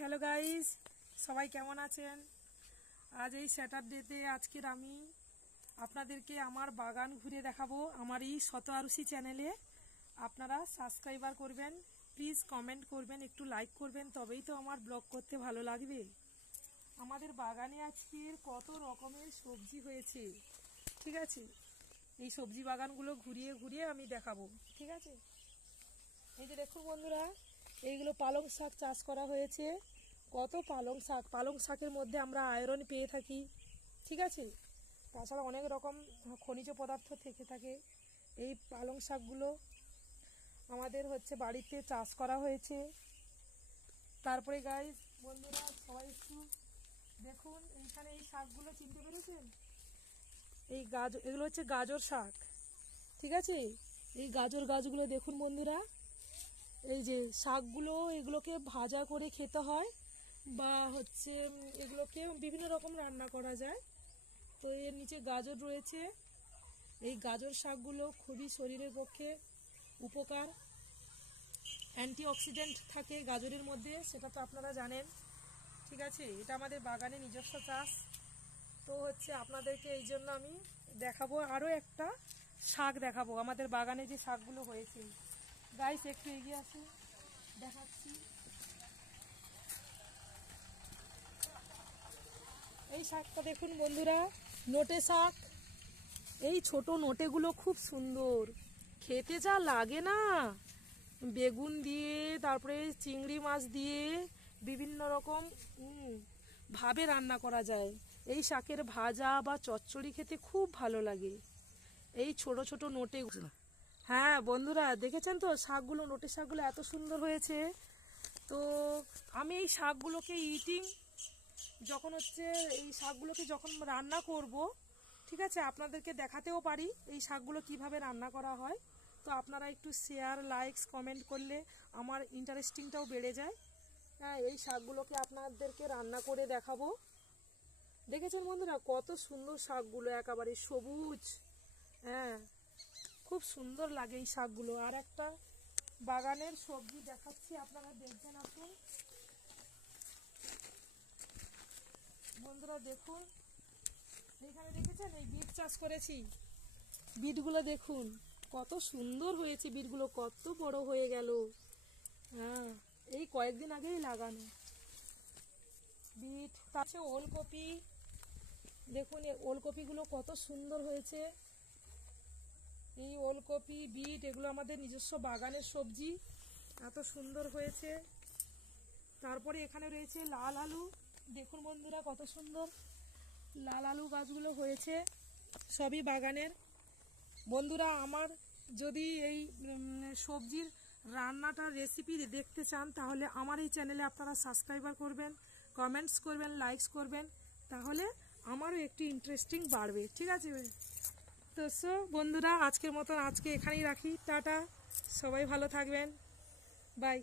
Hello guys, সবাই কেমন আছেন? আজ এই স্যাটারডেতে আজকের আমি আপনাদেরকে আমার বাগান ঘুরে দেখাবো আমার এই শত আরুষি চ্যানেলে। আপনারা সাবস্ক্রাইবার করবেন, প্লিজ কমেন্ট করবেন, একটু লাইক করবেন, তবেই তো আমার ব্লগ করতে ভালো লাগবে। আমাদের বাগানে আজকের কত রকমের সবজি হয়েছে, ঠিক আছে? এই সবজি বাগানগুলো ঘুরিয়ে ঘুরিয়ে আমি দেখাবো, ঠিক আছে? এই যে দেখুন বন্ধুরা, এইগুলো পালং শাক চাষ করা হয়েছে। কত পালং শাকের মধ্যে আমরা আয়রন পেয়ে থাকি, ঠিক আছে? তাছাড়া অনেক রকম খনিজ পদার্থ থেকে থাকে। এই পালং শাকগুলো আমাদের বাড়িতে চাষ করা হয়েছে। তারপরে গাইস বন্ধুরা সবাই একটু দেখুন, এইখানে এই শাকগুলো চিনতে পেরেছেন? এই এগুলো হচ্ছে গাজর শাক, ঠিক আছে? এই গাজর গাছগুলো দেখুন বন্ধুরা, এই যে শাকগুলো, এগুলোকে ভাজা করে খেতে হয় বা এগুলোকে বিভিন্ন রকম রান্না করা যায়। তো এর নিচে গাজর রয়েছে। এই গাজর শাকগুলো খুবই শরীরের পক্ষে উপকার, অ্যান্টিঅক্সিডেন্ট থাকে গাজরের মধ্যে, সেটা তো আপনারা জানেন, ঠিক আছে? এটা আমাদের বাগানে নিজস্ব চাষ। তো আপনাদেরকে এই জন্য আমি দেখাবো, আরও একটা শাক দেখাবো আমাদের বাগানে যে শাকগুলো হয়েছে। গাইস একটু এগিয়ে আসুন, দেখাচ্ছি। এই শাকটা দেখুন বন্ধুরা, নোটে শাক। এই ছোট নোটেগুলো খুব সুন্দর খেতে, যা লাগে না, বেগুন দিয়ে, তারপরে চিংড়ি মাছ দিয়ে বিভিন্ন রকম ভাবে রান্না করা যায়। এই শাকের ভাজা বা চচ্চড়ি খেতে খুব ভালো লাগে। এই ছোট ছোট নোটে, হ্যাঁ বন্ধুরা দেখেছেন তো শাকগুলো, নোটে শাকগুলো এত সুন্দর হয়েছে। তো আমি এই শাকগুলোকে এই শাকগুলোকে যখন রান্না করব, ঠিক আছে, আপনাদেরকে দেখাতেও পারি এই শাকগুলো কিভাবে রান্না করা হয়। তো আপনারা একটু শেয়ার, লাইকস, কমেন্ট করলে আমার ইন্টারেস্টিংটাও বেড়ে যায়। হ্যাঁ, এই শাকগুলোকে আপনাদেরকে রান্না করে দেখাবো। দেখেছেন বন্ধুরা কত সুন্দর শাকগুলো, একেবারে সবুজ। হ্যাঁ, খুব সুন্দর লাগে এই শাকগুলো। আর একটা বাগানের সবজি দেখাচ্ছি, আপনারা দেখবেন। আসুন বন্ধুরা দেখুন, এইখানে দেখেছেন এই বিট চাষ করেছি। বিটগুলো দেখুন কত সুন্দর হয়েছে, বিটগুলো কত বড় হয়ে গেল। হ্যাঁ, এই কয়েকদিন আগেই লাগানো বিট। তারপরে ওলকপি দেখুন, এই ওলকপিগুলো কত সুন্দর হয়েছে। এই ওলকপি, বিট এগুলো আমাদের নিজস্ব বাগানের সবজি, এত সুন্দর হয়েছে। তারপরে এখানে রয়েছে লাল আলু, দেখুন বন্ধুরা কত সুন্দর লাল আলু গাছগুলো হয়েছে, সবই বাগানের। বন্ধুরা আমার যদি এই সবজির রান্নাটার রেসিপি দেখতে চান, তাহলে আমার এই চ্যানেলে আপনারা সাবস্ক্রাইবার করবেন, কমেন্টস করবেন, লাইকস করবেন, তাহলে আমারও একটু ইন্টারেস্টিং বাড়বে, ঠিক আছে? তো বন্ধুরা আজকের মতন এখানেই রাখি। টাটা, সবাই ভালো থাকবেন, বাই।